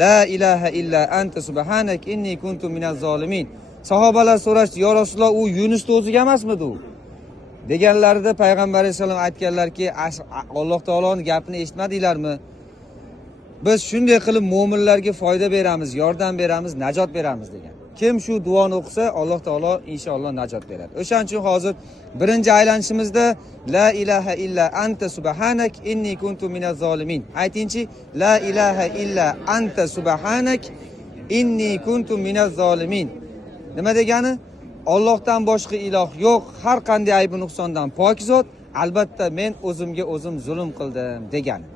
La ilaha illa anta subhanak inni kuntu minaz zolimin. Sahobalar so'rashdi, "Ya Rasululloh, u Yunusni o'ziga emasmidi u?" Deganlarida payg'ambar alayhisalom aytganlarki, Alloh taoloning gapini eshitmadinglarmi? Biz shunday qilib mu'minlarga foyda beramiz, yordam beramiz, najot beramiz degan. Kim shu duoni o'qisa, Alloh taolo inshaalloh najot beradi. O'shaning uchun hozir birinchi aylanishimizda la ilaha illa anta subhanak inni kuntu minaz zolimin. Aytingchi, la ilaha illa anta subhanak inni kuntu minaz zolimin. Nima degani? Allohdan boshqa iloh yo'q, har qanday ayb nuqsondan pok zot, albatta men o'zimga o'zim zulm qildim degani.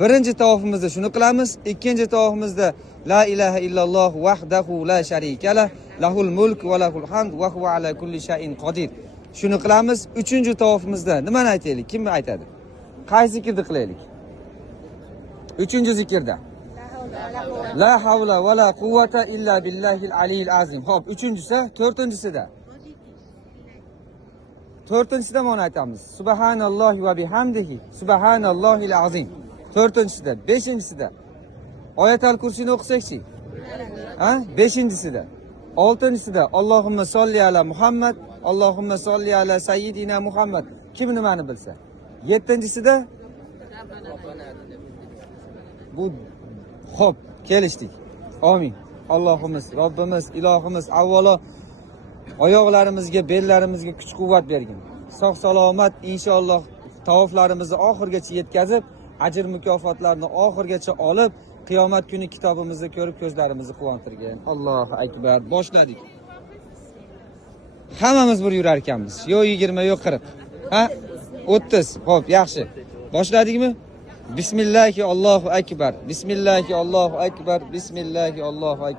Birinchi tavofimizda shuni qilamiz, ikkinchi tavofimizda la ilaha illalloh vahdahu la sharika lah, lahul mulk va lahul hamd va huva ala kulli shay'in qodir. Shuni qilamiz. Uchinchi tavofimizda nimani aytaylik? Kim aytadi? Qaysi zikrni qilaylik? Uchinchi zikrda la havla va la quvvata illa billahil aliyil azim. Xo'p, uchinchisi, to'rtinchisida. To'rtinchisida mana aytamiz. Subhanallohi va bihamdihi, subhanallohil azim. To'rtinchisida, beshinchisida. Oyatul kursini o'qisakchi. Ha? Beshinchisida. Oltinchisida Allohumma solli ala Muhammad, Allohumma solli ala sayyidina Muhammad. Kim nimani bilsa. Yettinchisida bu xo'p, kelishdik. Amin. Allohimiz, Robbimiz, ilohimiz avvalo oyoqlarimizga, bellarimizga kuch-quvvat bergin. Sog' salomat inshaalloh tavoflarimizni oxirgacha yetkazib, ajr mukofotlarini oxirgacha olib, qiyomat kuni kitobimizni ko'rib ko'zlarimizni quvontirgin. Allohu akbar. Boshladik. Hammamiz bir yurar ekanmiz. Yo 20, yo 40. Ha? 30. Xo'p, yaxshi. Boshladikmi? Bismillahi Allohu akbar. Bismillahi Allohu akbar. Bismillahi Allohu akbar.